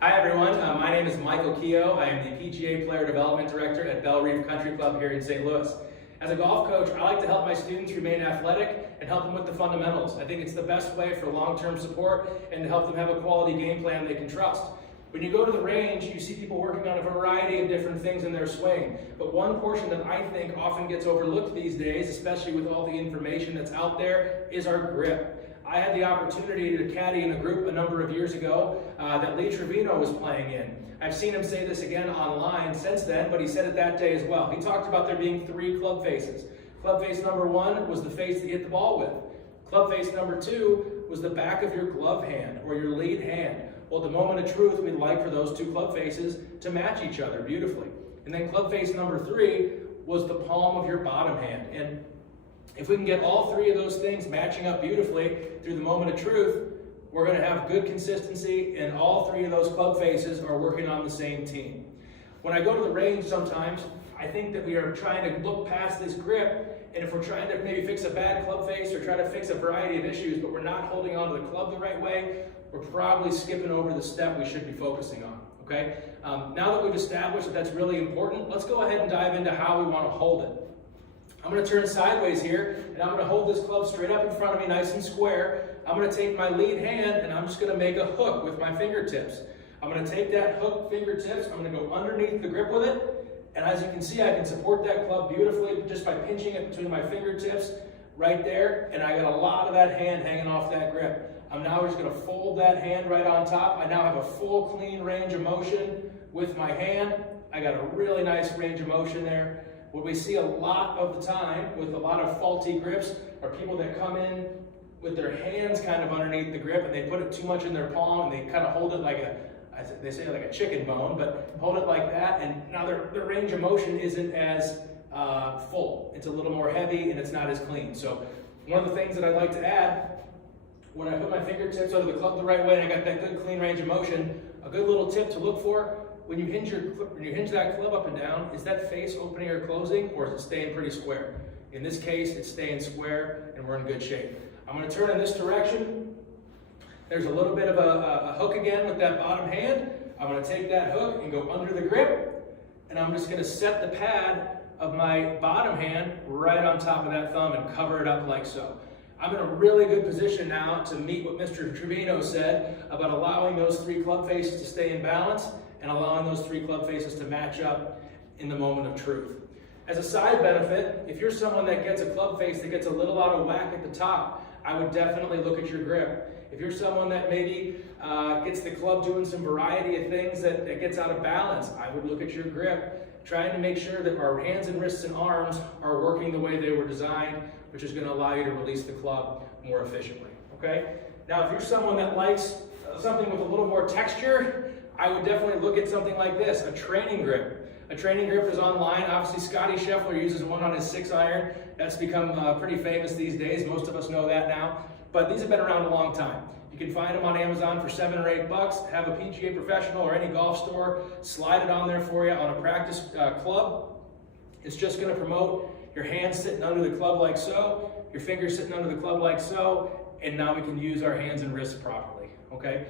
Hi everyone, my name is Michael Keogh. I am the PGA Player Development Director at Bell Reef Country Club here in St. Louis. As a golf coach, I like to help my students remain athletic and help them with the fundamentals. I think it's the best way for long-term support and to help them have a quality game plan they can trust. When you go to the range, you see people working on a variety of different things in their swing. But one portion that I think often gets overlooked these days, especially with all the information that's out there, is our grip. I had the opportunity to caddy in a group a number of years ago that Trevino was playing in. I've seen him say this again online since then, but he said it that day as well. He talked about there being 3 club faces. Club face number 1 was the face that you hit the ball with. Club face number 2 was the back of your glove hand or your lead hand. Well, at the moment of truth, we'd like for those 2 club faces to match each other beautifully. And then club face number 3 was the palm of your bottom hand. And if we can get all 3 of those things matching up beautifully through the moment of truth, we're going to have good consistency, and all 3 of those club faces are working on the same team. When I go to the range sometimes, I think that we are trying to look past this grip, and if we're trying to maybe fix a bad club face or try to fix a variety of issues, but we're not holding onto the club the right way, we're probably skipping over the step we should be focusing on. Okay? Now that we've established that that's really important, let's go ahead and dive into how we want to hold it. I'm going to turn sideways here, and I'm going to hold this club straight up in front of me, nice and square. I'm going to take my lead hand, and I'm just going to make a hook with my fingertips. I'm going to take that hook fingertips, I'm going to go underneath the grip with it, and as you can see, I can support that club beautifully just by pinching it between my fingertips right there, and I got a lot of that hand hanging off that grip. I'm now just going to fold that hand right on top. I now have a full, clean range of motion with my hand. I got a really nice range of motion there. What we see a lot of the time with a lot of faulty grips are people that come in with their hands kind of underneath the grip and they put it too much in their palm and they kind of hold it like they say like a chicken bone, but hold it like that, and now their range of motion isn't as full. It's a little more heavy and it's not as clean. So one of the things that I like to add, when I put my fingertips under the club the right way and I got that good clean range of motion, a good little tip to look for, when you hinge that club up and down, is that face opening or closing, or is it staying pretty square? In this case, it's staying square, and we're in good shape. I'm going to turn in this direction. There's a little bit of a hook again with that bottom hand. I'm going to take that hook and go under the grip, and I'm just going to set the pad of my bottom hand right on top of that thumb and cover it up like so. I'm in a really good position now to meet what Mr. Trevino said about allowing those 3 club faces to stay in balance and allowing those 3 club faces to match up in the moment of truth. As a side benefit, if you're someone that gets a club face that gets a little out of whack at the top, I would definitely look at your grip. If you're someone that maybe gets the club doing some variety of things that gets out of balance, I would look at your grip, trying to make sure that our hands and wrists and arms are working the way they were designed, which is going to allow you to release the club more efficiently. Okay? Now, if you're someone that likes something with a little more texture, I would definitely look at something like this, a training grip. A training grip is online. Obviously, Scotty Scheffler uses one on his 6-iron. That's become pretty famous these days. Most of us know that now. But these have been around a long time. You can find them on Amazon for $7 or $8. Have a PGA professional or any golf store slide it on there for you on a practice club. It's just going to promote your hands sitting under the club like so, your fingers sitting under the club like so, and now we can use our hands and wrists properly. Okay?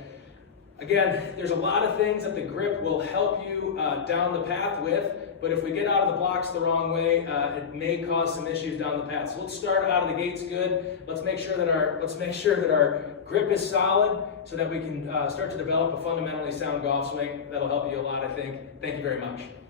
Again, there's a lot of things that the grip will help you down the path with, but if we get out of the blocks the wrong way, it may cause some issues down the path. So let's start out of the gates good. Let's make sure that our grip is solid so that we can start to develop a fundamentally sound golf swing. That'll help you a lot, I think. Thank you very much.